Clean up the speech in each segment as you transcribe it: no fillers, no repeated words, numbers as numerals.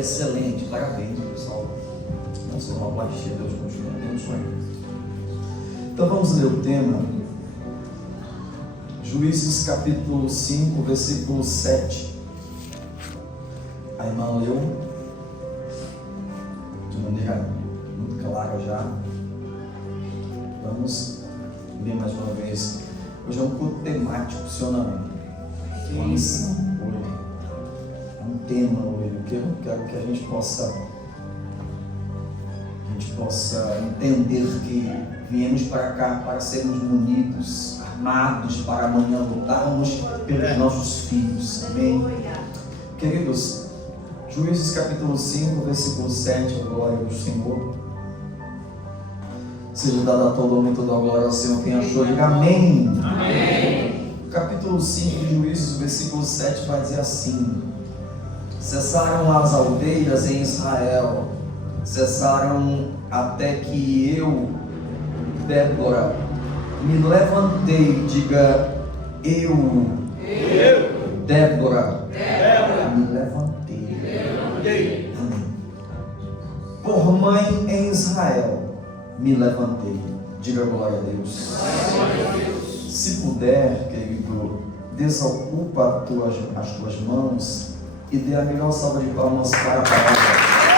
excelente, parabéns, pessoal. Nossa, uma baixinha, Deus continua abençoando. Então vamos ler o tema, Juízes capítulo 5, versículo 7. A irmã leu de maneira muito clara já. Vamos ler mais uma vez. Hoje é um culto temático, sim ou não? Sim. É um tema hoje, que eu quero que a gente possa entender que viemos para cá para sermos munidos, armados, para amanhã lutarmos pelos nossos filhos. Amém? Queridos, Juízes capítulo 5, versículo 7, a glória do Senhor. Seja dada todo o aumento da glória ao Senhor. Quem achou, diga amém. Amém. Capítulo 5 de Juízes, versículo 7 vai dizer assim: cessaram as aldeias em Israel, cessaram até que eu, Débora, me levantei. Diga eu. Débora, me levantei. Por mãe em Israel me levantei. Diga glória a Deus. Se puder, querido, desocupa as tuas mãos e dê a melhor salva de palmas para a palavra.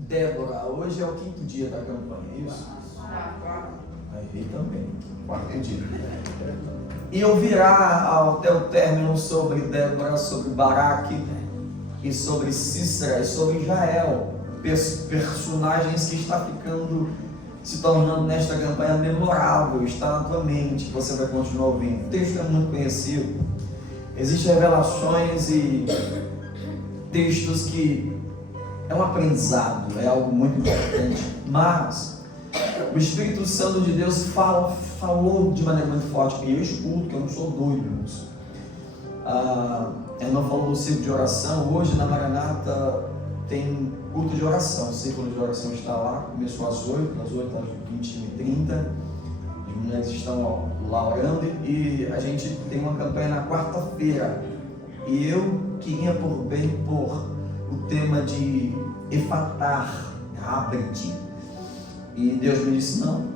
Débora, hoje é o 5º dia da campanha, é isso? Aí também, 4º dia. E ouvirá até o término sobre Débora, sobre Baraque, e sobre Sísera, e sobre Jael, personagens que está se tornando nesta campanha memorável, está na tua mente, você vai continuar ouvindo. O texto é muito conhecido, existem revelações e textos que é um aprendizado, é algo muito importante, mas o Espírito Santo de Deus falou de maneira muito forte, e eu escuto, que eu não sou doido, irmãos. Ela não falou do círculo de oração. Hoje na Maranata tem culto de oração, o círculo de oração está lá, começou às 8, das 8 às 21h30, as mulheres estão lá orando, e a gente tem uma campanha na quarta-feira, e eu queria pôr o tema de efatar, abre-te. E Deus me disse: não,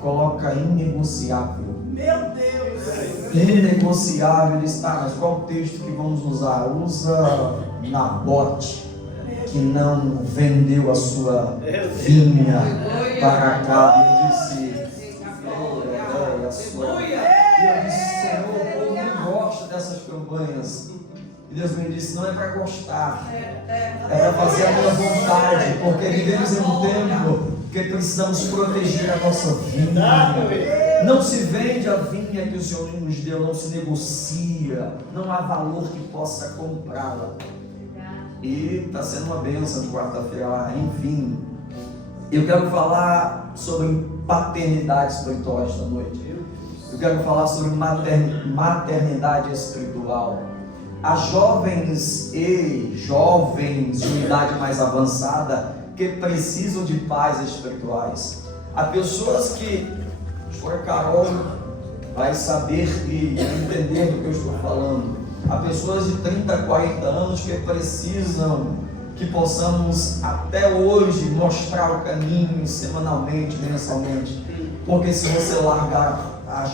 coloca inegociável. Meu Deus! Inegociável. Ele está, mas qual o texto que vamos usar? Usa Nabote, que não vendeu a sua vinha para cá. Eu disse: a sua. E eu disse: Senhor, o povo não gosta dessas campanhas. E Deus me disse: não é para gostar, é para fazer a minha vontade, porque vivemos em um tempo que precisamos proteger a nossa vinha. Não se vende a vinha que o Senhor nos deu, não se negocia, não há valor que possa comprá-la. E está sendo uma bênção de quarta-feira lá. Enfim, eu quero falar sobre paternidade espiritual esta noite. Eu quero falar sobre maternidade espiritual. Há jovens de idade mais avançada que precisam de pais espirituais. Há pessoas que, a Carol vai saber e entender do que eu estou falando. Há pessoas de 30, 40 anos que precisam que possamos até hoje mostrar o caminho semanalmente, mensalmente. Porque se você largar a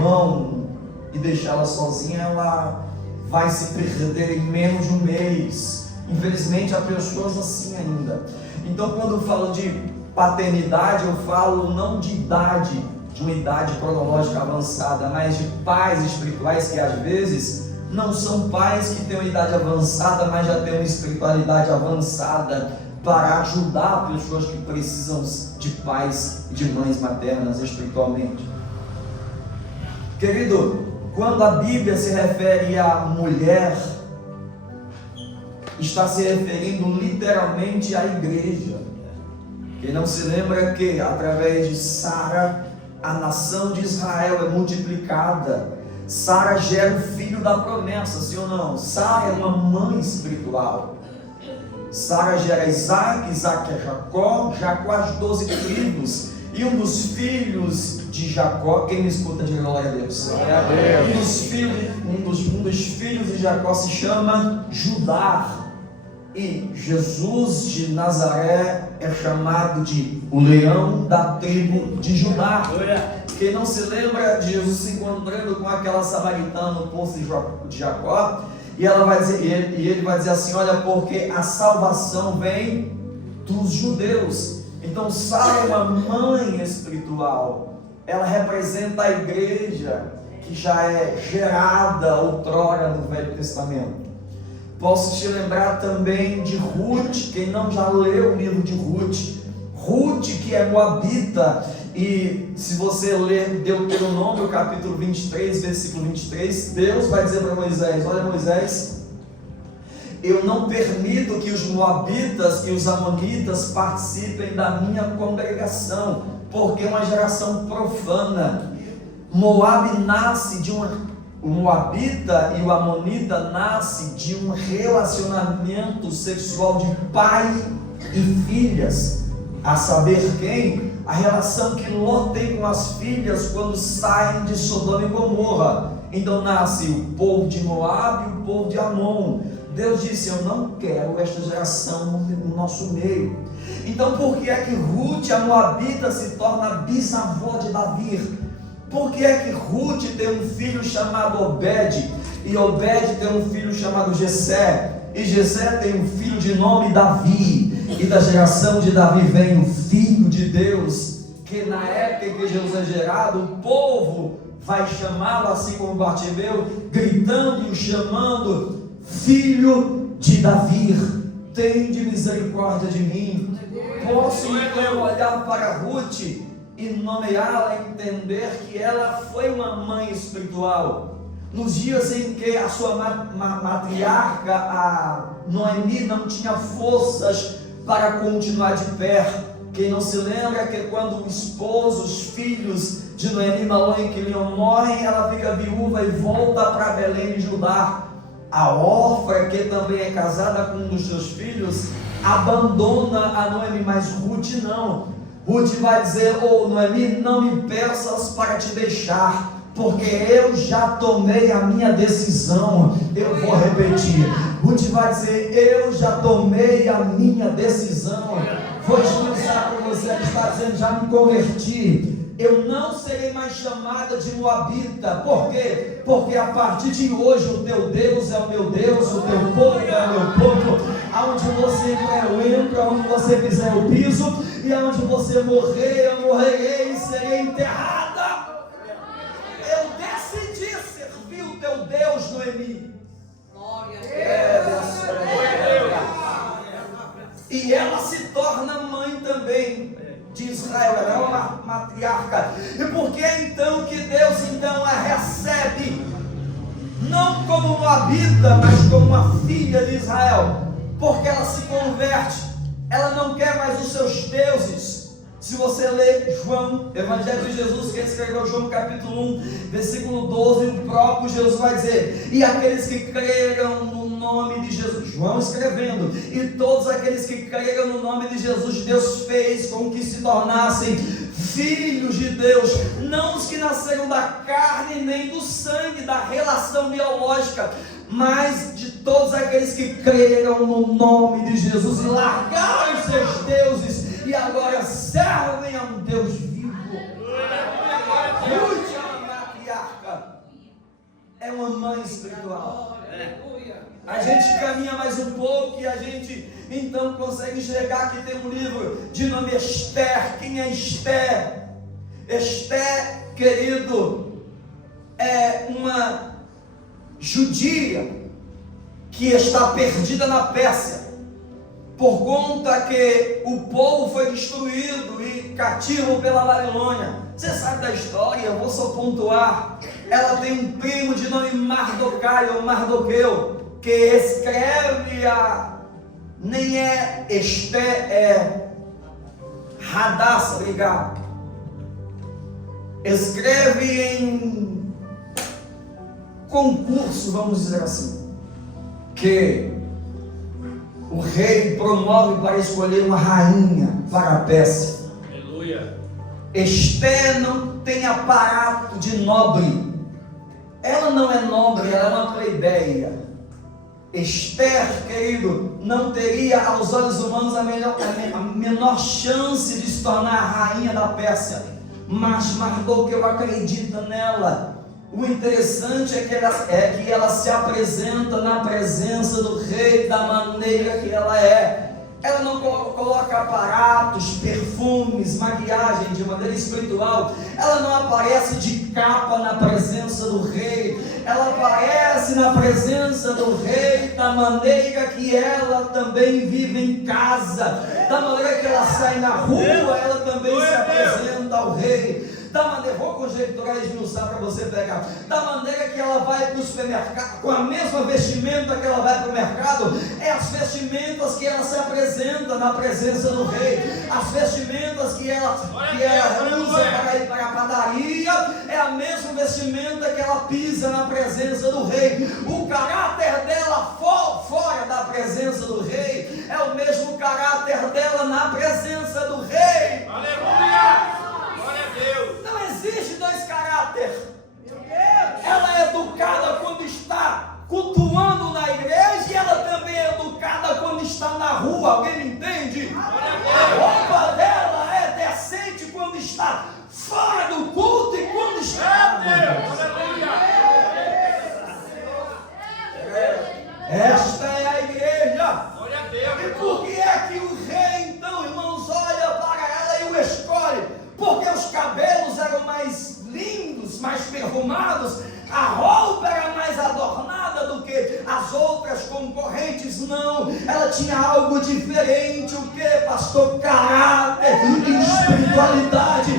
mão e deixá-la sozinha, ela vai se perder em menos de um mês. Infelizmente há pessoas assim ainda. Então quando eu falo de paternidade, eu falo não de idade, de uma idade cronológica avançada, mas de pais espirituais que às vezes não são pais que têm uma idade avançada, mas já têm uma espiritualidade avançada para ajudar pessoas que precisam de pais e de mães maternas espiritualmente. Querido, quando a Bíblia se refere à mulher, está se referindo literalmente à igreja. Quem não se lembra que através de Sara, a nação de Israel é multiplicada. Sara gera o filho da promessa, sim ou não? Sara é uma mãe espiritual. Sara gera Isaac, Isaac é Jacó, Jacó as 12 tribos. E um dos filhos de Jacó, quem me escuta de glória a Deus? Glória a Deus. Um dos filhos de Jacó se chama Judá. E Jesus de Nazaré é chamado de o leão da tribo de Judá. Quem não se lembra de Jesus se encontrando com aquela samaritana no poço de Jacó, e ele vai dizer assim: olha, porque a salvação vem dos judeus. Então Sara é uma mãe espiritual, ela representa a igreja que já é gerada outrora no Velho Testamento. Posso te lembrar também de Ruth, quem não já leu o livro de Ruth, Ruth que é moabita, e se você ler Deuteronômio capítulo 23, versículo 23, Deus vai dizer para Moisés: olha Moisés, eu não permito que os moabitas e os amonitas participem da minha congregação, porque é uma geração profana. Moabe nasce de o moabita e o amonita nasce de um relacionamento sexual de pai e filhas. A saber quem? A relação que Ló tem com as filhas quando saem de Sodoma e Gomorra. Então nasce o povo de Moabe e o povo de Amon. Deus disse: eu não quero esta geração no nosso meio. Então por que é que Ruth, a moabita, se torna bisavó de Davi? Por que é que Ruth tem um filho chamado Obed, e Obed tem um filho chamado Jessé, e Jessé tem um filho de nome Davi, e da geração de Davi vem o Filho de Deus, que na época em que Jesus é gerado, o povo vai chamá-lo, assim como Bartimeu, gritando e o chamando: Filho de Davi, tende misericórdia de mim. Posso então olhar para Ruth e nomeá-la, entender que ela foi uma mãe espiritual. Nos dias em que a sua matriarca, a Noemi, não tinha forças para continuar de pé. Quem não se lembra que quando o esposo, os filhos de Noemi, Malom e Quilion morrem, ela fica viúva e volta para Belém de Judá. A Orfa, que também é casada com um dos seus filhos, abandona a Noemi, mas Ruth não. Ruth vai dizer: oh Noemi, não me peças para te deixar, porque eu já tomei a minha decisão. Eu vou repetir. Ruth vai dizer: eu já tomei a minha decisão. Vou expressar para você que está dizendo: já me converti. Eu não serei mais chamada de moabita. Por quê? Porque a partir de hoje o teu Deus é o meu Deus, o teu povo é o meu povo. Aonde você entrar eu entro, aonde você pisar eu piso, e aonde você morrer eu morrerei e serei enterrada. Eu decidi servir o teu Deus, Noemi. E ela se torna mãe também de Israel, ela é uma matriarca. E por que então que Deus então a recebe, não como moabita, mas como uma filha de Israel? Porque ela se converte, ela não quer mais os seus deuses. Se você ler João, Evangelho de Jesus, que escreveu João capítulo 1, versículo 12, o próprio Jesus vai dizer: e aqueles que creram no nome de Jesus, João escrevendo, e todos aqueles que creram no nome de Jesus, Deus fez com que se tornassem filhos de Deus, não os que nasceram da carne nem do sangue, da relação biológica, mas de todos aqueles que creram no nome de Jesus e largaram os seus deuses e agora servem a um Deus vivo. Ruth é uma matriarca, é uma mãe espiritual. A gente caminha mais um pouco e a gente então consegue enxergar que tem um livro de nome Esther. Quem é Esther? Esther, querido, é uma judia que está perdida na Pérsia, por conta que o povo foi destruído e cativo pela Babilônia. Você sabe da história, eu vou só pontuar. Ela tem um primo de nome Mardokai ou Mardoqueu, que escreve nem é Esther, é Hadassah, obrigado. escreve em concurso, vamos dizer assim, que o rei promove para escolher uma rainha para a Pérsia. Aleluia. Esther não tem aparato de nobre. Ela não é nobre, ela é uma plebeia. Esther, querido, não teria aos olhos humanos a menor chance de se tornar a rainha da Pérsia. Mas Mardoqueu acredita nela. O interessante é que ela se apresenta na presença do rei da maneira que ela é. Ela não coloca aparatos, perfumes, maquiagem de maneira espiritual. Ela não aparece de capa na presença do rei. Ela aparece na presença do rei da maneira que ela também vive em casa. Da maneira que ela sai na rua, ela também se apresenta ao rei. Da maneira, vou conjecturar e esmiuçar para você pegar. Da maneira que ela vai para o supermercado, com a mesma vestimenta que ela vai para o mercado, é as vestimentas que ela se apresenta na presença do rei. As vestimentas que ela usa para ir para a padaria, é a mesma vestimenta que ela pisa na presença do rei. O caráter dela fora da presença do rei é o mesmo caráter dela na presença do rei. Aleluia! Deus. Não existe dois caráteres. Ela é educada quando está cultuando na igreja e ela também é educada quando está na rua. Alguém me entende? A roupa dela é decente quando está fora do culto e quando está. Esta é a igreja. E por que é que o rei, então, irmãos, olha para ela e o escolhe? Porque os cabelos eram mais lindos, mais perfumados, a roupa era mais adornada do que as outras concorrentes. Não, ela tinha algo diferente. O que, pastor? Caráter, espiritualidade,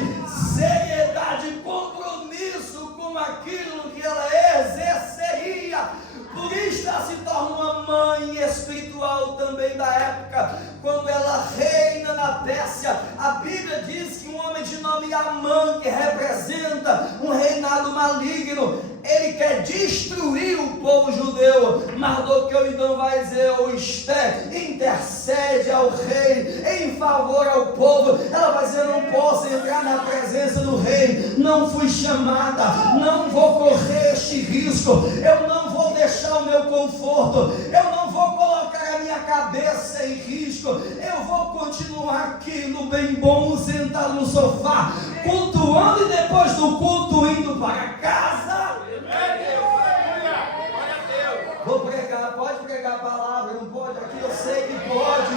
seriedade, compromisso com aquilo que ela exerceria. Por isso ela se torna uma mãe espiritual também da época. Quando ela reina na Pérsia, a Bíblia diz que um homem de nome Amã, que representa um reinado maligno, ele quer destruir o povo judeu. Mardoqueu então vai dizer: o Esther intercede ao rei em favor ao povo. Ela vai dizer: eu não posso entrar na presença do rei, não fui chamada, não vou correr este risco, eu não vou deixar o meu conforto, eu não vou colocar a minha cabeça em risco, eu vou continuar aqui no bem bom, sentado no sofá, cultuando, e depois do culto indo para casa. Vou pregar, pode pregar a palavra, não pode? Aqui eu sei que pode.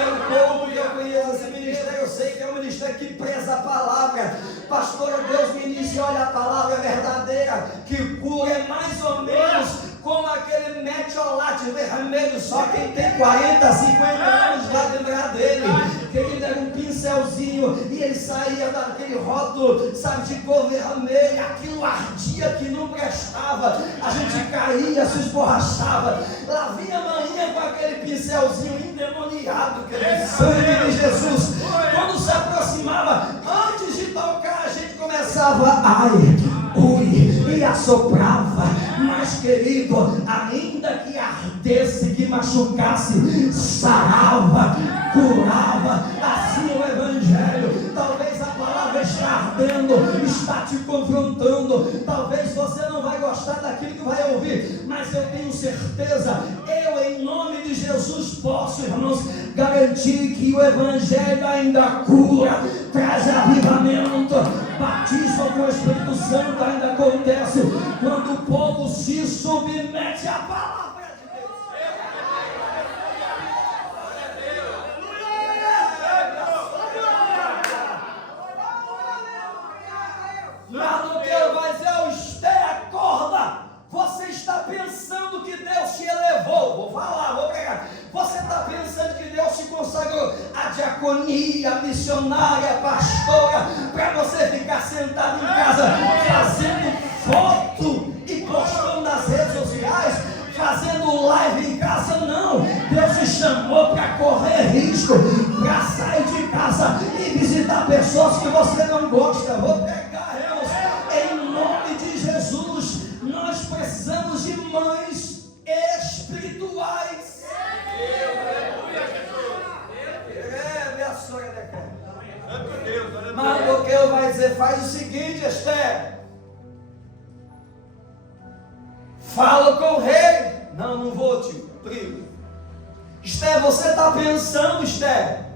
É um povo que eu conheço esse ministério, eu sei que é um ministério que preza a palavra. Pastora, Deus me disse: olha, a palavra é verdadeira, que cura, é mais ou menos como aquele metiolate vermelho, só quem tem 40, 50 anos vai lembrar dele, que ele era um pincelzinho e ele saía daquele rótulo, sabe, de cor vermelha, aquilo ardia que não prestava, a gente caía, se esborrachava, lá vinha a manhã com aquele pincelzinho endemoniado, que era o sangue de Jesus. Quando se aproximava, antes de tocar, a gente começava, ai, ui, e assoprava. Mas, querido, ainda que ardesse, que machucasse, sarava, curava. Assim o Evangelho. Talvez a palavra está ardendo, está te confrontando. Talvez você não vai gostar daquilo que vai ouvir, mas eu tenho certeza, eu em nome de Jesus posso, irmãos, garantir que o Evangelho ainda cura, traz avivamento, batismo com o Espírito Santo ainda acontece quando o povo se submete à palavra de Deus. Mardoqueu vai dizer: Esther, acorda, você está pensando que Deus te elevou, vou falar, vou pregar, você está pensando que Deus te consagrou a diaconia, a missionária, a pastora, para você ficar sentado em casa fazendo foto e postando nas redes sociais, fazendo live em casa. Não, Deus te chamou para correr risco, para sair de casa e visitar pessoas que você não gosta. Vou pegar, Mardoqueu vai dizer: faz o seguinte, Esther, fala com o rei. Não vou, tio, primo. Esther, você está pensando, Esther,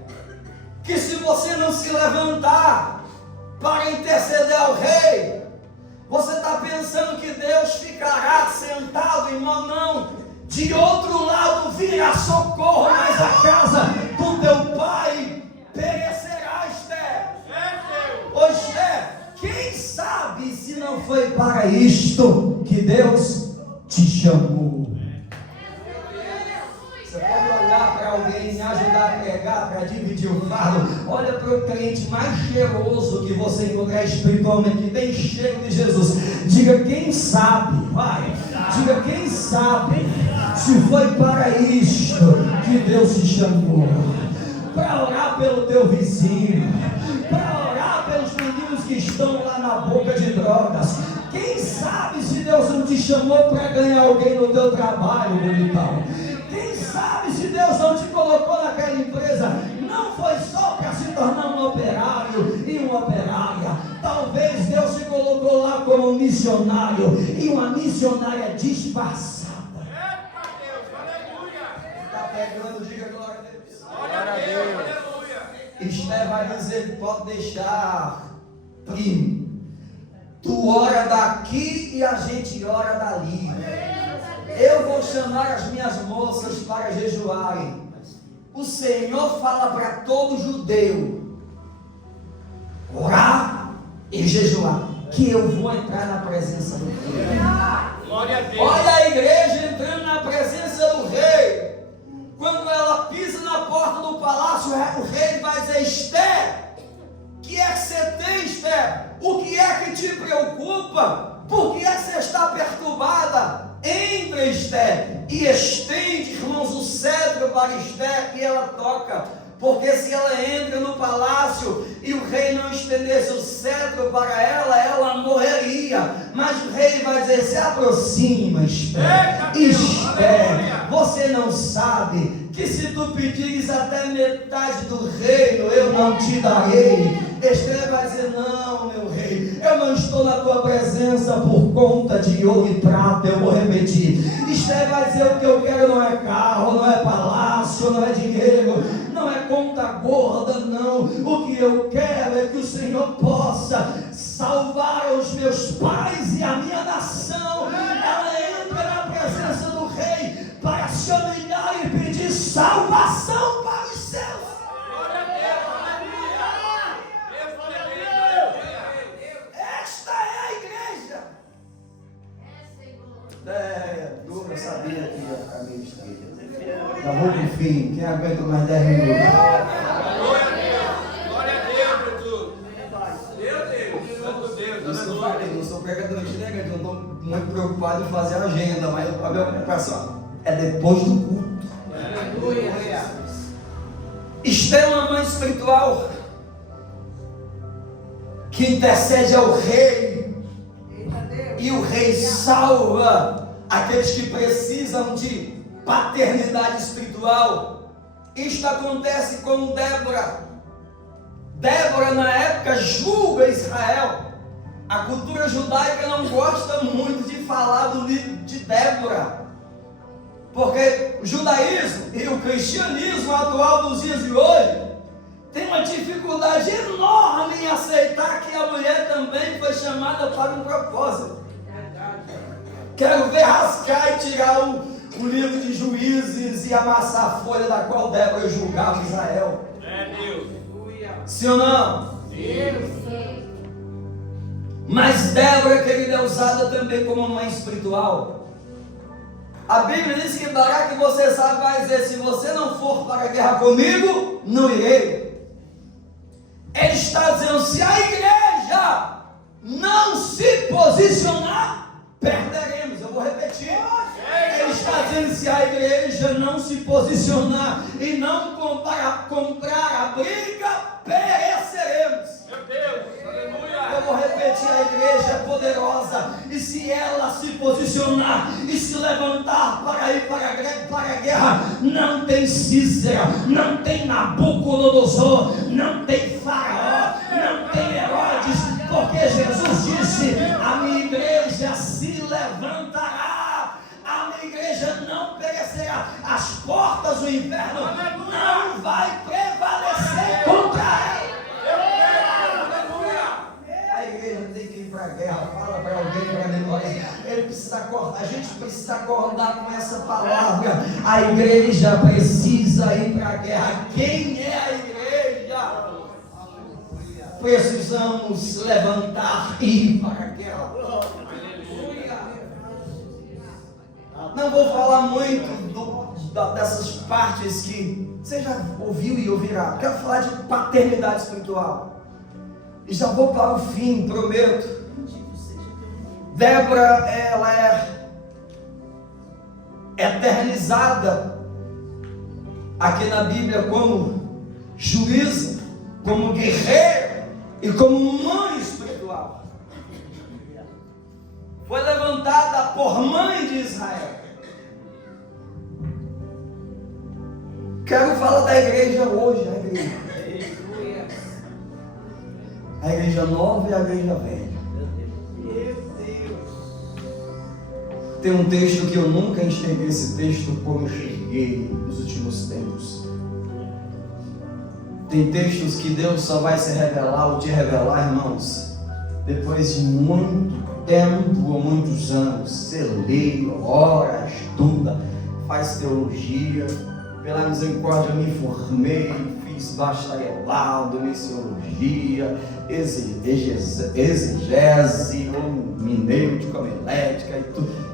que se você não se levantar para interceder ao rei, você está pensando que Deus ficará sentado em mão? Não. De outro lado virá socorro, mas a casa do teu pai perecerá, Esther. Ô Esther, quem sabe se não foi para isto que Deus te chamou? Você pode olhar para alguém, me ajudar a pregar, para dividir o fardo. Olha para o crente mais cheiroso que você encontrar espiritualmente, que tem cheiro de Jesus. Diga: quem sabe, vai. Diga: quem sabe se foi para isto que Deus te chamou. Para orar pelo teu vizinho, para orar pelos meninos que estão lá na boca de drogas. Quem sabe se Deus não te chamou para ganhar alguém no teu trabalho, bonitão. Quem sabe se Deus não te colocou naquela empresa, não foi só para se tornar um operário e uma operária. Talvez Deus te colocou lá como um missionário e uma missionária disfarçada. Eita Deus, aleluia! Está pegando, diga glória a Deus. Glória a Deus, aleluia! Esther vai dizer: pode deixar, primo. Tu ora daqui e a gente ora dali. Eu vou chamar as minhas moças para jejuarem. O Senhor fala para todo judeu orar e jejuar, que eu vou entrar na presença do rei. Glória a Deus! Olha a igreja entrando na presença do rei. Quando ela pisa na porta do palácio, o rei vai dizer: Esther, o que é que você tem, Esther? O que é que te preocupa? Por que é que você está perturbada? Entra, Esther, e estende, irmãos, o cetro para Esther, e ela toca. Porque se ela entra no palácio e o rei não estendesse o cetro para ela, ela morreria. Mas o rei vai dizer: se aproxima, Esther. Esther, você não sabe que se tu pedires até metade do reino, eu não te darei. Esther vai dizer: não, meu rei, eu não estou na tua presença por conta de ouro e prata. Eu vou repetir. Esther vai dizer: o que eu quero não é carro, não é palácio, não é dinheiro, não é conta gorda, não. O que eu quero é que o Senhor possa salvar os meus pais e a minha nação. Ela entra na presença do rei para se humilhar e pedir salvação para os seus. Glória a Deus, aleluia! Esta é a igreja. Eu sabia que ia ficar meio estreito. Já vou pro fim. Quem aguenta mais 10 minutos? Glória a Deus, Jesus! Meu Deus, santo Deus, aleluia! Eu sou pregador de igreja, eu estou muito preocupado em fazer a agenda, mas a minha preocupação é depois do culto. Aleluia! Esther é uma mãe espiritual que intercede ao rei, e o rei salva aqueles que precisam de paternidade espiritual. Isto acontece com Débora. Débora, na época, julga Israel. A cultura judaica não gosta muito de falar do livro de Débora, porque o judaísmo e o cristianismo atual dos dias de hoje tem uma dificuldade enorme em aceitar que a mulher também foi chamada para um propósito. Quero ver rascar e tirar o livro de Juízes e amassar a folha da qual Débora julgava Israel. É Deus! Sim ou não? Mas Débora, querida, é usada também como uma mãe espiritual. A Bíblia diz que Baraque, você sabe, vai dizer: se você não for para a guerra comigo, não irei. Ele está dizendo: se a igreja não se posicionar, perderemos. Eu vou repetir. Ele está dizendo: se a igreja não se posicionar e não comprar a briga, pereceremos. Meu Deus, aleluia! Eu vou repetir: a igreja é poderosa, e se ela se posicionar e se levantar para ir para a guerra, não tem Cícera, não tem Nabucodonosor, não tem Faraó, não tem A gente precisa acordar com essa palavra. A igreja precisa ir para a guerra. Quem é a igreja? Precisamos levantar e ir para a guerra. Não vou falar muito dessas partes que você já ouviu e ouvirá. Quero falar de paternidade espiritual. E já vou para o fim, prometo. Débora, ela é eternizada aqui na Bíblia como juíza, como guerreira e como mãe espiritual. Foi levantada por mãe de Israel. Quero falar da igreja hoje, a igreja nova e a igreja velha. Tem um texto que eu nunca enxerguei esse texto como eu enxerguei nos últimos tempos. Tem textos que Deus só vai se revelar ou te revelar, irmãos, depois de muito tempo ou muitos anos. Você lê, ora, estuda, faz teologia. Pela misericórdia eu me formei, fiz bacharelado, missiologia, exegese, minêutica, homilética e tudo.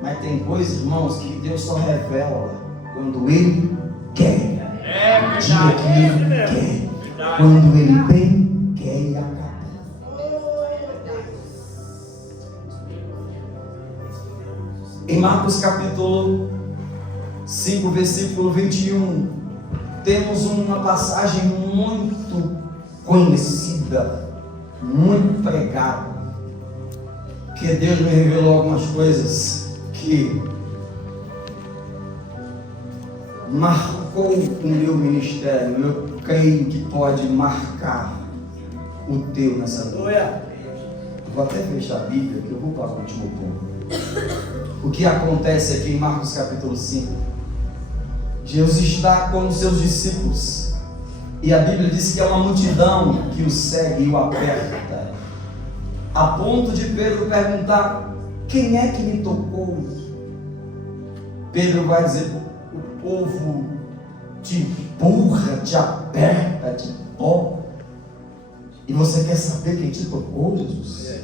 Mas tem coisas, irmãos, que Deus só revela quando Ele quer. Diga que Ele quer. Quando Ele bem quer e acaba. Em Marcos capítulo 5, versículo 21, temos uma passagem muito conhecida, muito pregada, que Deus me revelou algumas coisas que marcou o meu ministério. Eu creio que pode marcar o teu nessa noite. Vou até fechar a Bíblia, que eu vou para o último ponto. O que acontece aqui em Marcos capítulo 5? Jesus está com os seus discípulos, e a Bíblia diz que é uma multidão que o segue e o aperta, a ponto de Pedro perguntar: quem é que me tocou? Pedro vai dizer: o povo te empurra, te aperta, te toca. E você quer saber quem te tocou, Jesus?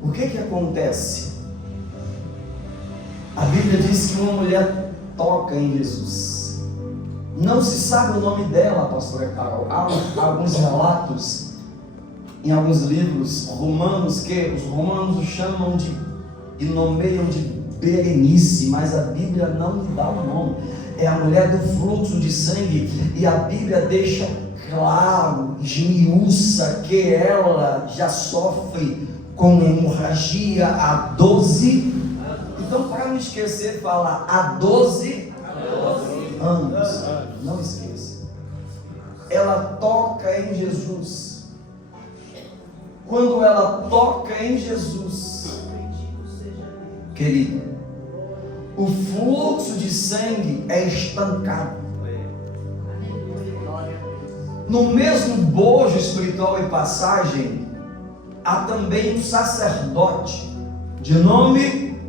O que acontece? A Bíblia diz que uma mulher toca em Jesus. Não se sabe o nome dela, pastora Carol. Há alguns relatos em alguns livros romanos que os romanos o chamam de e nomeiam de Berenice, mas a Bíblia não lhe dá o nome. É a mulher do fluxo de sangue, e a Bíblia deixa claro, esmiuça, que ela já sofre com hemorragia há 12. Então, para não esquecer, fala há 12 anos. Não esqueça. Ela toca em Jesus. Quando ela toca em Jesus, querido, o fluxo de sangue é estancado. No mesmo bojo espiritual e passagem, há também um sacerdote de nome,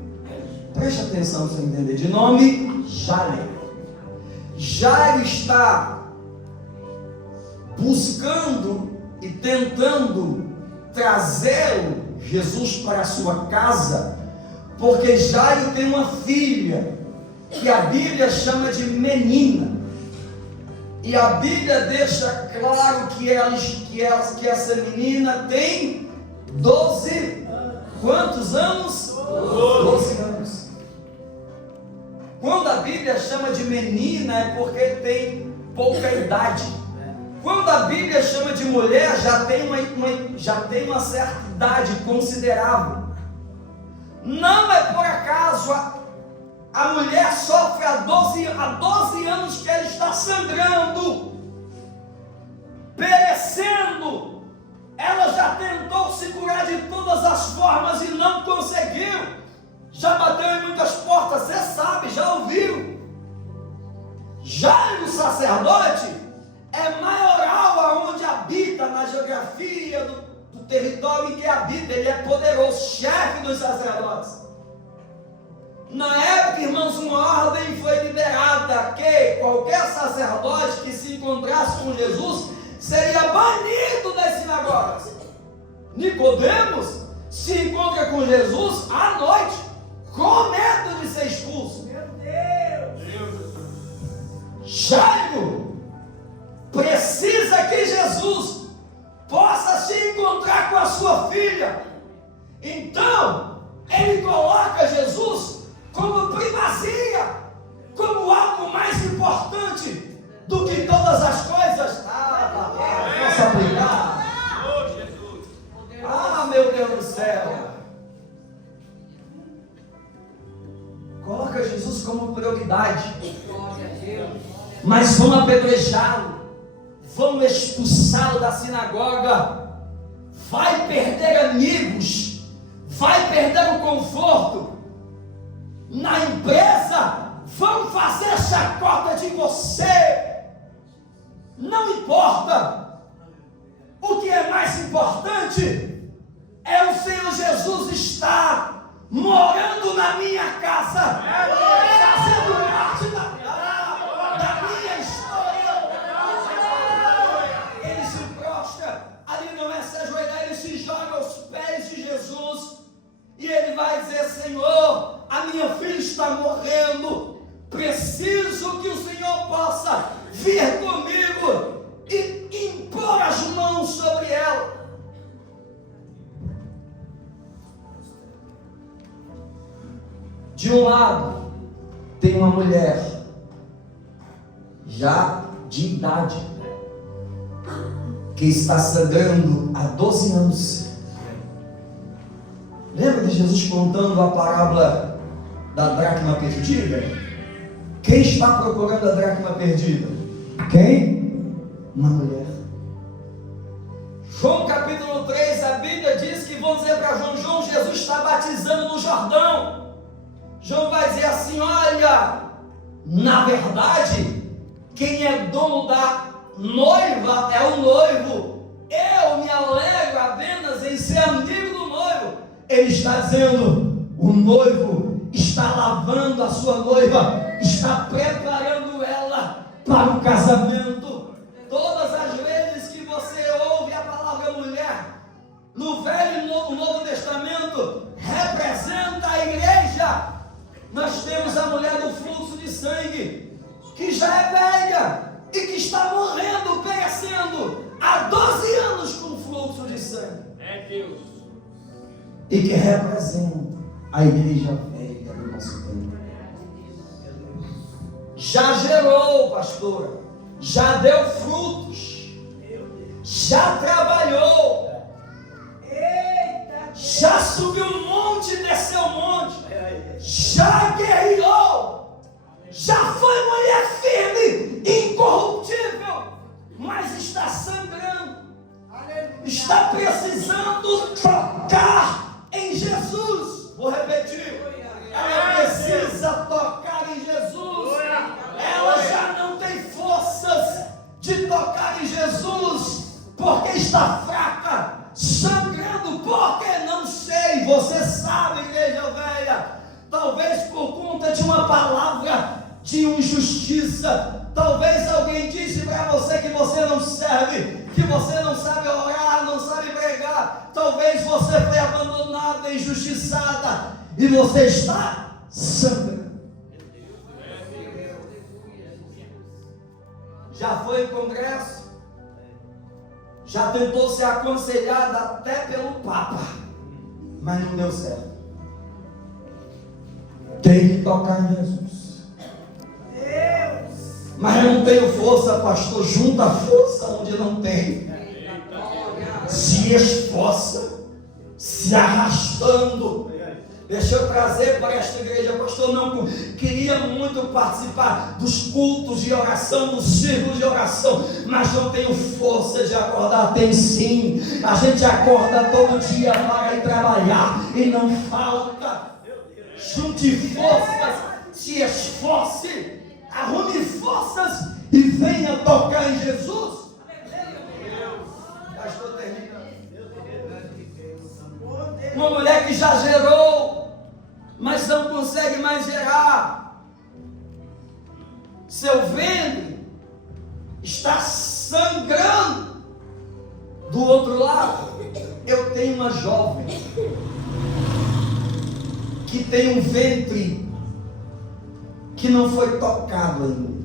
preste atenção para você entender, de nome Jairo. Jairo está buscando e tentando trazê-lo, Jesus, para a sua casa, porque Jairo tem uma filha que a Bíblia chama de menina, e a Bíblia deixa claro que essa menina tem 12, quantos anos? 12 anos. Quando a Bíblia chama de menina é porque tem pouca idade. Quando a Bíblia chama de mulher, já tem uma certa idade considerável. Não é por acaso a mulher sofre há 12 anos que ela está sangrando, perecendo. Ela já tentou se curar de todas as formas e não conseguiu. Já bateu em muitas portas, você sabe, já ouviu. Jairo, o sacerdote, é maioral aonde habita na geografia do território em que habita, ele é poderoso, chefe dos sacerdotes. Na época, irmãos, uma ordem foi liberada que qualquer sacerdote que se encontrasse com Jesus seria banido das sinagogas. Nicodemos se encontra com Jesus à noite, com medo de ser expulso. Meu Deus! Jairo precisa que Jesus possa se encontrar com a sua filha. Então, ele coloca Jesus como primazia, como algo mais importante do que todas as coisas. Posso aplicar? Meu Deus do céu. Coloca Jesus como prioridade. Mas vão apedrejá-lo, vão expulsá-lo da sinagoga, vai perder amigos, vai perder o conforto. Na empresa, vão fazer chacota de você. Não importa. O que é mais importante é o Senhor Jesus estar morando na minha casa, fazendo parte da minha história. Ele se prostra, ali não é se ajoelhar, ele se joga aos pés de Jesus e ele vai dizer: Senhor, a minha filha está morrendo, preciso que o Senhor possa vir comigo e impor as mãos sobre ela. De um lado, tem uma mulher, já de idade, que está sangrando há 12 anos. Lembra de Jesus contando a parábola da dracma perdida? Quem está procurando a dracma perdida? Quem? Uma mulher. João capítulo 3, a Bíblia diz que vão dizer para João: Jesus está batizando no Jordão. João vai dizer assim: olha, na verdade, quem é dono da noiva é o noivo. Eu me alegro apenas em ser amigo do noivo. Ele está dizendo: o noivo está lavando a sua noiva, está preparando ela para o casamento. Todas as vezes que você ouve a palavra mulher no Velho e no Novo Testamento, representa a igreja. Nós temos a mulher do fluxo de sangue, que já é velha e que está morrendo, perecendo há 12 anos com fluxo de sangue. É Deus. E que representa a igreja velha do nosso tempo. Já gerou, pastora, já deu frutos, já trabalhou, já subiu um monte, desceu um monte, já guerreou, já foi mulher firme, incorruptível, mas está sangrando, está precisando tocar em Jesus. Vou repetir: ela precisa tocar em Jesus. Ela já não tem forças de tocar em Jesus, porque está fraca, sangrando, porque não sei. Você sabe, igreja velha, talvez por conta de uma palavra de injustiça, talvez alguém disse para você que você não serve, que você não sabe orar, não sabe pregar, talvez você foi abandonada, injustiçada, e você está sangrando. Já foi em congresso, já tentou ser aconselhada até pelo Papa, mas não deu certo. Tem que tocar em Jesus. Mas eu não tenho força, pastor. Junta a força onde não tem. Se esforça, se arrastando. Deixa eu trazer para esta igreja, pastor. Não queria muito participar dos cultos de oração, dos círculos de oração, mas não tenho força de acordar. Tem sim. A gente acorda todo dia para ir trabalhar e não falta. Junte forças, se esforce, arrume forças e venha tocar em Jesus. Já estou terminando. que já gerou, mas não consegue mais gerar. Seu ventre está sangrando. Do outro lado, eu tenho uma jovem que tem um ventre que não foi tocado ainda.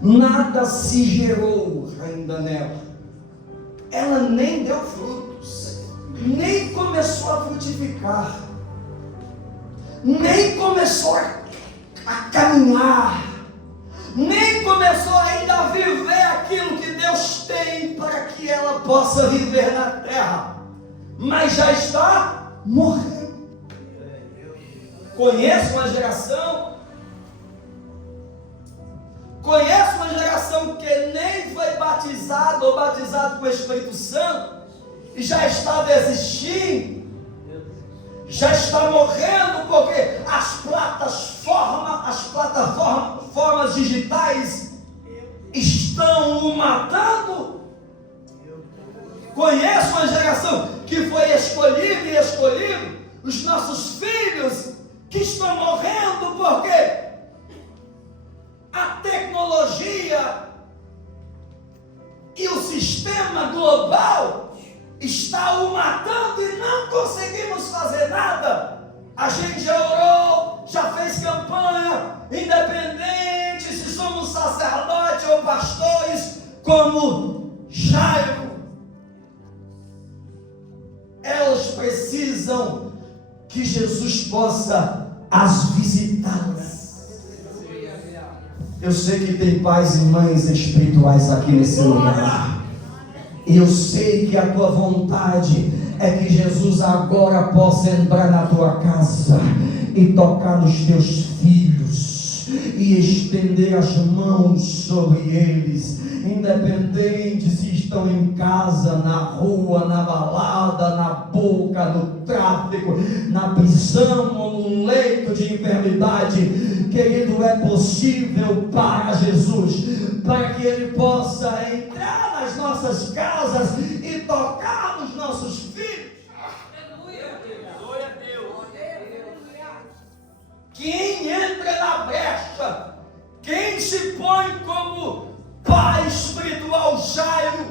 Nada se gerou ainda nela. Ela nem deu frutos, nem começou a frutificar, nem começou a caminhar, nem começou ainda a viver aquilo que Deus tem para que ela possa viver na terra, mas já está morrendo. Conheço uma geração que nem foi batizado ou batizado com o Espírito Santo e já está desistindo, já está morrendo, porque as plataformas digitais estão o matando. Conheço uma geração que foi escolhido, os nossos filhos que estão morrendo porque a tecnologia e o sistema global está o matando e não conseguimos fazer nada. A gente já orou, já fez campanha, independente se somos sacerdotes ou pastores, como Jairo. Elas precisam que Jesus possa as visitá-las. Eu sei que tem pais e mães espirituais aqui nesse lugar. E eu sei que a tua vontade é que Jesus agora possa entrar na tua casa e tocar nos teus filhos e estender as mãos sobre eles, independente se estão em casa, na rua, na balada, na boca, no tráfico, na prisão ou no leito de enfermidade. Querido, é possível para Jesus, para que Ele possa entrar nas nossas casas e tocar nos nossos filhos. Glória a Deus. Quem entra na brecha, quem se põe como pai espiritual, Jairo.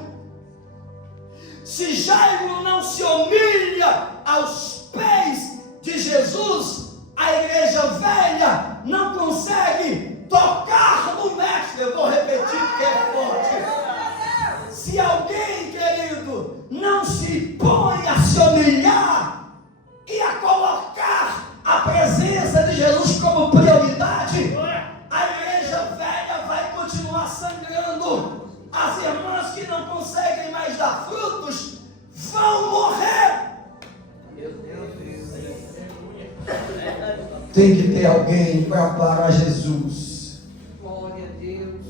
Se Jairo não se humilha aos pés de Jesus, a igreja velha não consegue tocar no mestre. Eu vou repetir porque é forte. Se alguém, querido, não se põe a se humilhar e a colocar a presença de Jesus como prioridade, a igreja velha vai continuar sangrando. As irmãs que não conseguem mais dar frutos vão morrer. Tem que ter alguém para parar Jesus. Glória a Deus.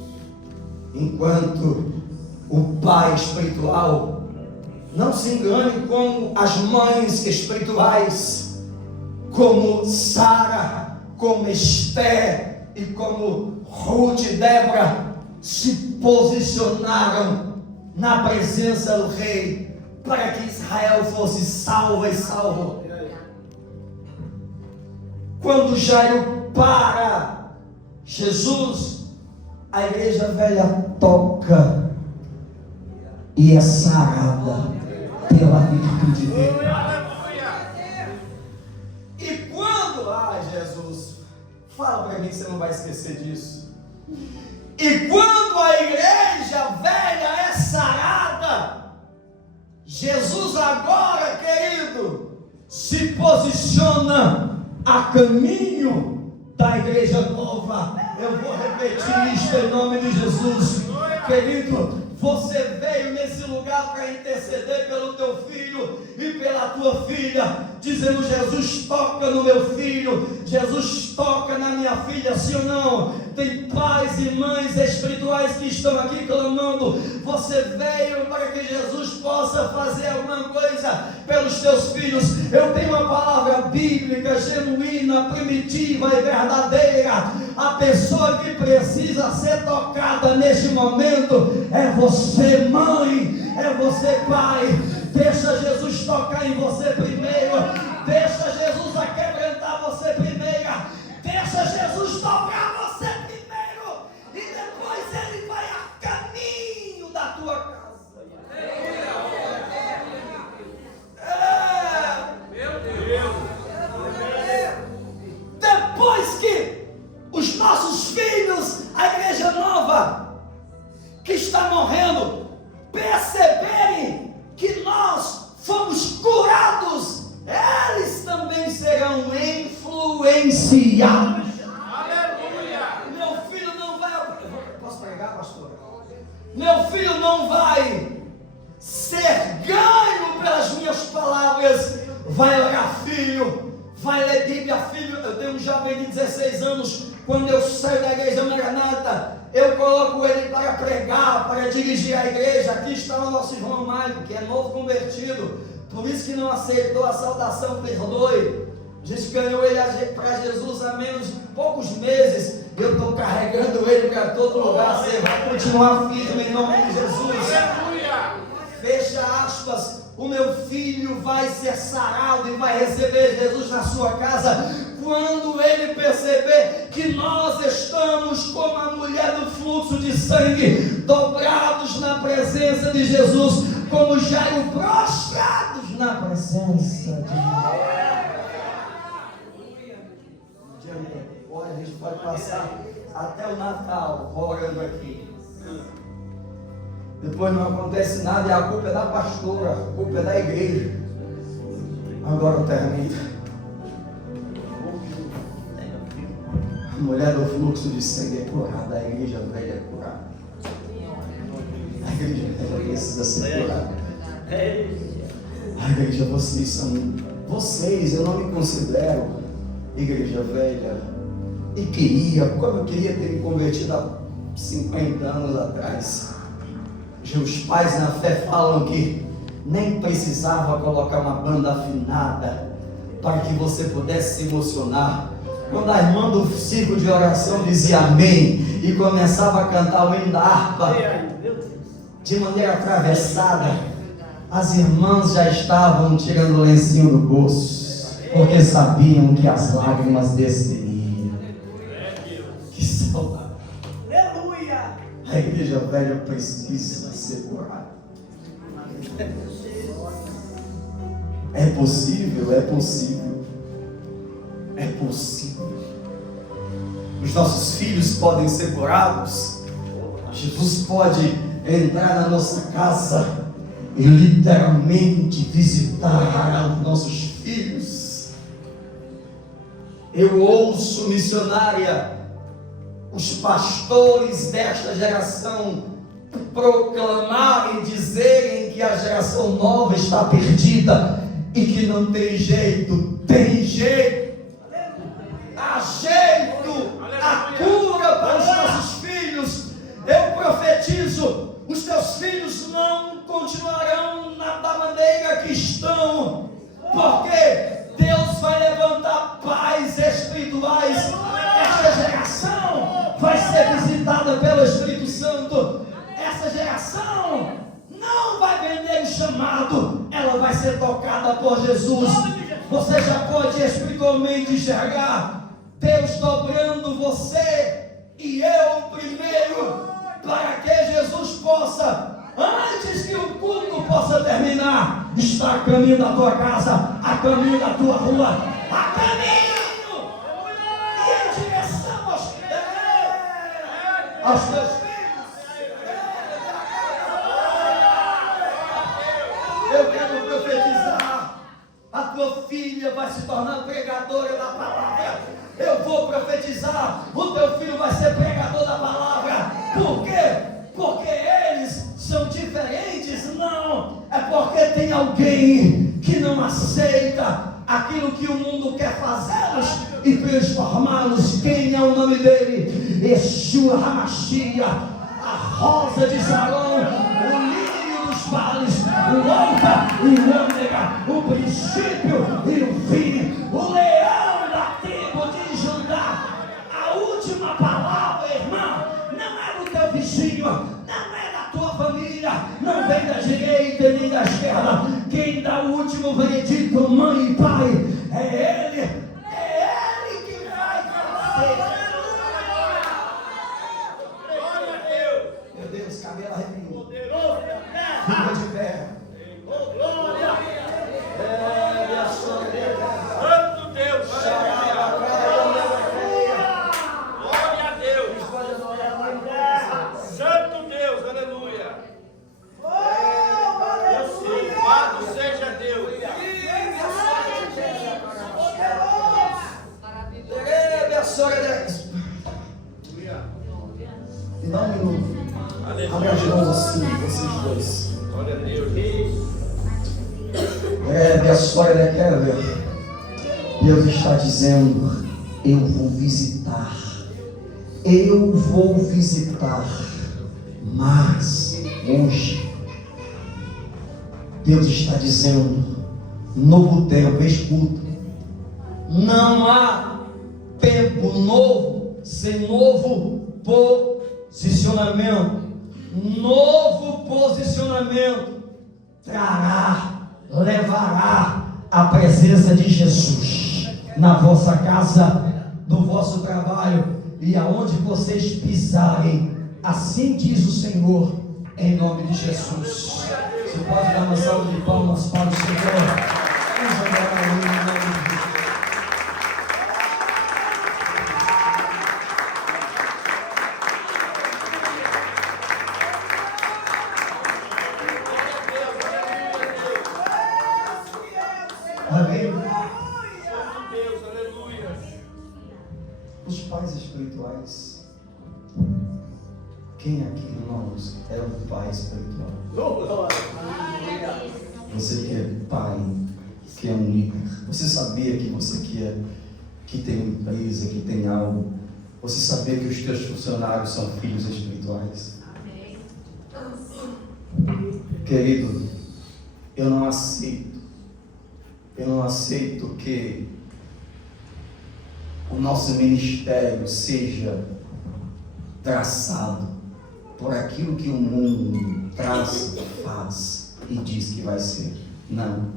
Enquanto o pai espiritual, não se engane como as mães espirituais, como Sara, como Esther e como Ruth e Débora, se posicionaram na presença do rei para que Israel fosse salva e salvo. Quando Jairo para Jesus, a igreja velha toca e é sarada pela virtude dele. E quando, Jesus, fala para mim que você não vai esquecer disso. E quando a igreja velha é sarada, Jesus agora, querido, se posiciona a caminho da igreja nova. Eu vou repetir isto em nome de Jesus. Querido, você veio nesse lugar para interceder pelo teu filho e pela tua filha, dizendo: Jesus, toca no meu filho, Jesus, toca na minha filha, sim ou não? Tem pais e mães espirituais que estão aqui clamando. Você veio para que Jesus possa fazer alguma coisa pelos teus filhos. Eu tenho uma palavra bíblica, genuína, primitiva e verdadeira. A pessoa que precisa ser tocada neste momento é você, mãe, é você, pai. Deixa Jesus tocar em você primeiro. Deixa fomos curados, eles também serão influenciados. Aleluia. Meu filho não vai... Posso pregar, pastor? Meu filho não vai ser ganho pelas minhas palavras. Vai orar, filho. Vai ler Bíblia, filho. Eu tenho um jovem de 16 anos. Quando eu saio da igreja Maranata, eu coloco ele para pregar, para dirigir a igreja. Aqui está o nosso irmão Maico, que é novo convertido, por isso que não aceitou a saudação, perdoe. A gente ganhou ele para Jesus há menos de poucos meses. Eu estou carregando ele para todo lugar. Você vai continuar firme em nome de Jesus. Fecha aspas. O meu filho vai ser sarado e vai receber Jesus na sua casa quando ele perceber que nós estamos como a mulher do fluxo de sangue, dobrados na presença de Jesus, como Jairo, prostrados na presença de Deus. Olha, a gente pode passar até o Natal orando aqui. Depois não acontece nada e a culpa é da pastora, a culpa é da igreja. Agora eu termino. A mulher do fluxo de sangue é curada, a igreja velha é curada. A igreja velha precisa ser curada. A igreja, vocês, eu não me considero igreja velha. E como eu queria ter me convertido há 50 anos atrás. Os pais na fé falam que nem precisava colocar uma banda afinada para que você pudesse se emocionar. Quando a irmã do círculo de oração dizia amém e começava a cantar o hino da harpa de maneira atravessada, as irmãs já estavam tirando o lencinho do bolso, porque sabiam que as lágrimas desceriam. Que saudade! Aleluia! A igreja velha precisa ser curada. É possível, é possível. É possível. Os nossos filhos podem ser curados. Jesus pode entrar na nossa casa e literalmente visitar os nossos filhos. Eu ouço, missionária, os pastores desta geração proclamarem, dizerem que a geração nova está perdida e que não tem jeito. Tem jeito. Há jeito. A cura para os nossos filhos. Eu profetizo, os teus filhos não continuarão da maneira que estão, porque Deus vai levantar pais espirituais. Esta geração vai ser visitada pelo Espírito Santo. Essa geração não vai vender o chamado, ela vai ser tocada por Jesus. Você já pode espiritualmente enxergar Deus dobrando você e eu primeiro, para que Jesus possa, antes que o culto possa terminar, estar a caminho da tua casa, a caminho da tua rua, a caminho e em direção aos teus filhos. Eu quero profetizar, a tua filha vai se tornar pregadora da palavra. Eu vou profetizar, o teu filho vai ser pregador da palavra. Por quê? Porque eles são diferentes? Não, é porque tem alguém que não aceita aquilo que o mundo quer fazê-los e transformá-los. Quem é o nome dele? Yeshua HaMashiach, a rosa de Sarão, o lírio dos vales, o alfa e o ômega, o princípio e o fim, o leão da tribo de Judá. A última palavra, irmão, não é do teu vizinho, não é da tua família, não vem da direita nem da esquerda. Quem dá o último veredito, mãe e pai, é Ele que vai fazer. Glória a Deus. Meu Deus, cabelo arrepiado. Fica de pé. Glória. É, Santo Deus. Glória a Deus. Santo Deus. Aleluia. Louvado seja Deus. aproxime vocês dois. Glória a Deus. A história da queda. Deus está dizendo: eu vou visitar. Eu vou visitar. Mas hoje Deus está dizendo: novo tempo, escuta. Não há tempo novo sem novo posicionamento. Novo posicionamento levará a presença de Jesus na vossa casa, no vosso trabalho e aonde vocês pisarem. Assim diz o Senhor, em nome de Jesus. Você pode dar uma salva de palmas para o Senhor. Vamos adorar a Ele em nome de Jesus. Amém. Deus, aleluia. Os pais espirituais. Quem aqui, irmãos, é o pai espiritual? Você que é pai, que é um líder. Você sabia que você que tem uma empresa, que tem algo. Você sabia que os teus funcionários são filhos espirituais? Querido, eu não aceito que o nosso ministério seja traçado por aquilo que o mundo traça, faz e diz que vai ser. Não.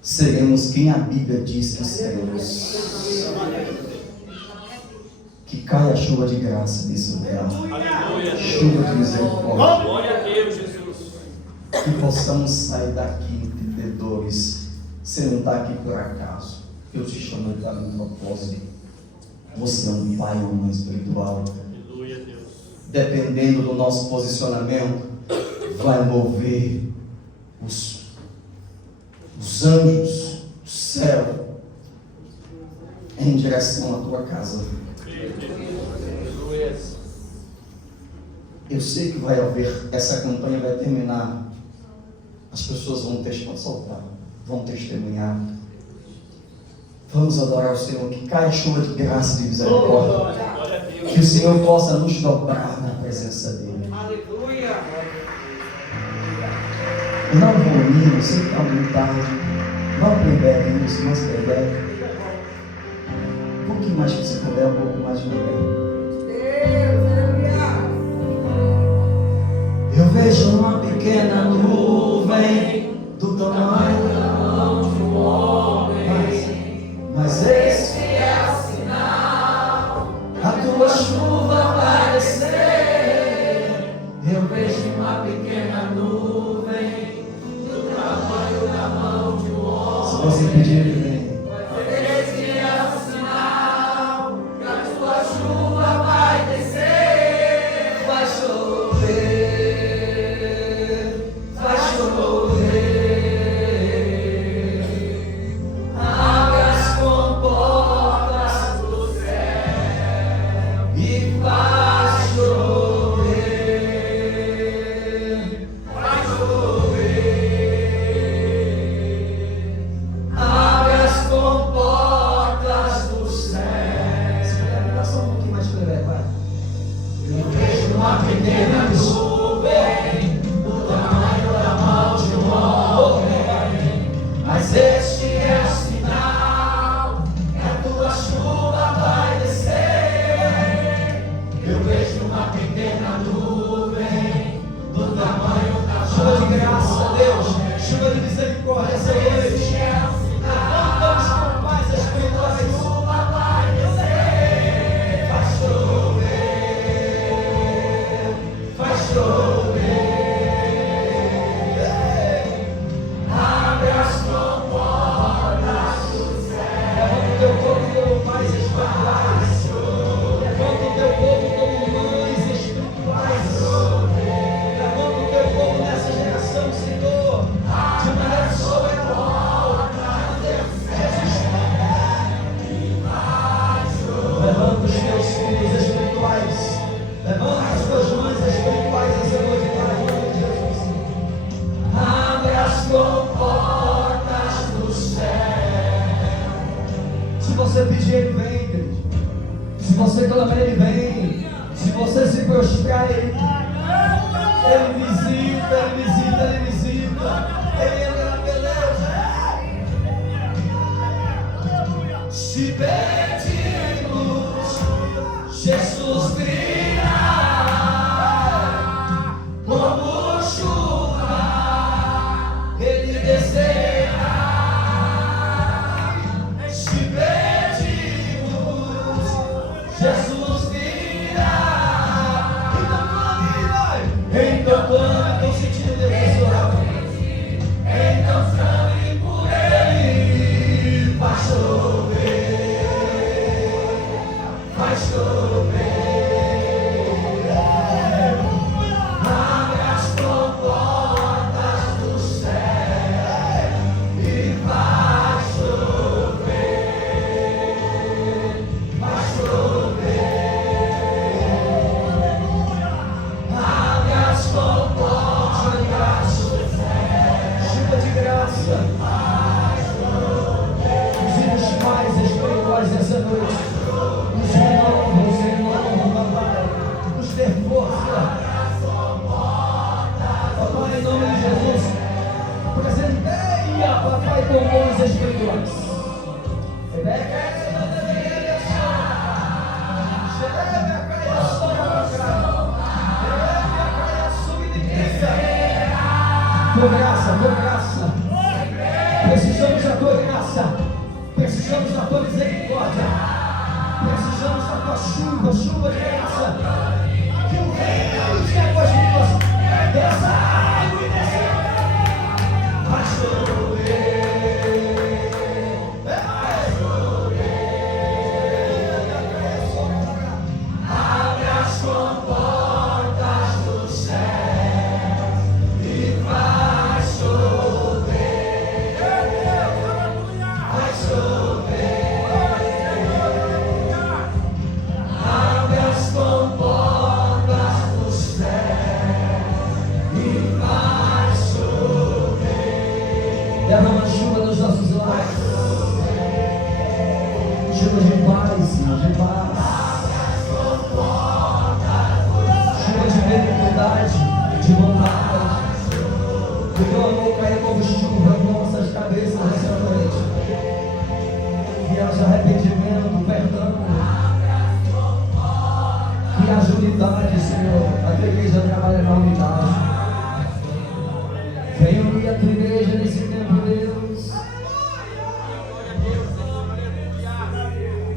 Seremos quem a Bíblia diz que seremos. Que caia a chuva de graça nesse lugar. Chuva de misericórdia. Glória a Deus, Jesus. Que possamos sair daqui entendedores. Você não está aqui por acaso. Eu te chamo para um propósito. Você é um pai ou uma espiritual. Aleluia, Deus. Dependendo do nosso posicionamento, vai mover os anjos do céu em direção à tua casa. Aleluia. Eu sei que vai haver, essa campanha vai terminar. As pessoas vão soltar, vão testemunhar. Vamos adorar o Senhor, que caia chuva de graça e de misericórdia. Glória a Deus. Que o Senhor possa nos dobrar na presença dEle. Aleluia. Não vomite, você fica à vontade. Não playback isso, mas playback. Um pouquinho mais que você puder, um pouco mais de playback. Eu vejo uma pequena nuvem do tamanho da mão de um homem. Mas esse é o sinal, a tua chuva vai descer. Eu vejo uma pequena nuvem do tamanho da mão de um homem. Se você pedir, ele vem. Esse é o sinal, que a tua chuva vai descer. Vai chover, vai chover. Abra você pedir, Ele vem, igreja. Se você clamar, Ele vem. Se você se prostrar, Ele visita, Ele visita, Ele visita. Ele entra na beleza. Se pedimos, Jesus virá como chuva, Ele descerá. Se pedimos, Jesus virá. Então clame, vai. Então clame, estou sentindo Deus orar. Então clame por Ele, vai chover, vai chover. Abre as comportas do céu e vai chover, vai chover. Abre as comportas do céu, chuva de graça. Os hinos mais espirituais essa noite nos renovam, papai, nos dê força. Papai, em nome de Jesus, presenteia, papai, com bons espirituais. Tua graça, tua graça. Precisamos da tua graça. Precisamos da tua misericórdia. Precisamos da tua chuva, chuva de graça. Que o reino de águas vivas dessa água e dessa vai chover. Vai chover. Abre as comportas do céu e vai chover. Vai chover. Abre as comportas do céu e vai chover. Derrama chuva nos nossos lares. Chuva de paz, Senhor, de paz. Chuva de benignidade, de bondade. Que o teu amor caia como chuva em nossas cabeças nessa noite. Que haja arrependimento, perdão. Que haja unidade, Senhor. A tua igreja trabalha na unidade. Venha unir a tua igreja nesse tempo, Deus.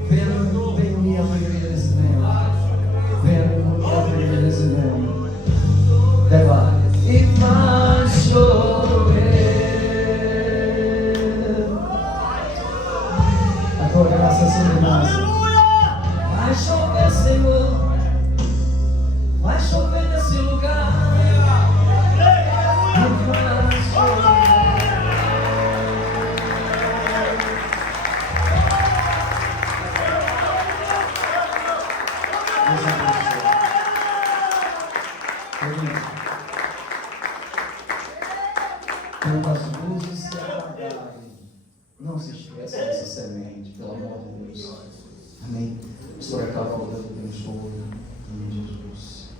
Venha unir a tua igreja nesse tempo. Venha unir a tua igreja nesse tempo. Declara. E vai chover. A tua graça sobre nós. Vai chover, Senhor. Vai chover nesse lugar. E vai chover. Quando as luzes se apagarem, não se esqueça dessa semente, pelo amor de Deus. Amém. Sobre a cavalgada do Deus, em nome de Jesus.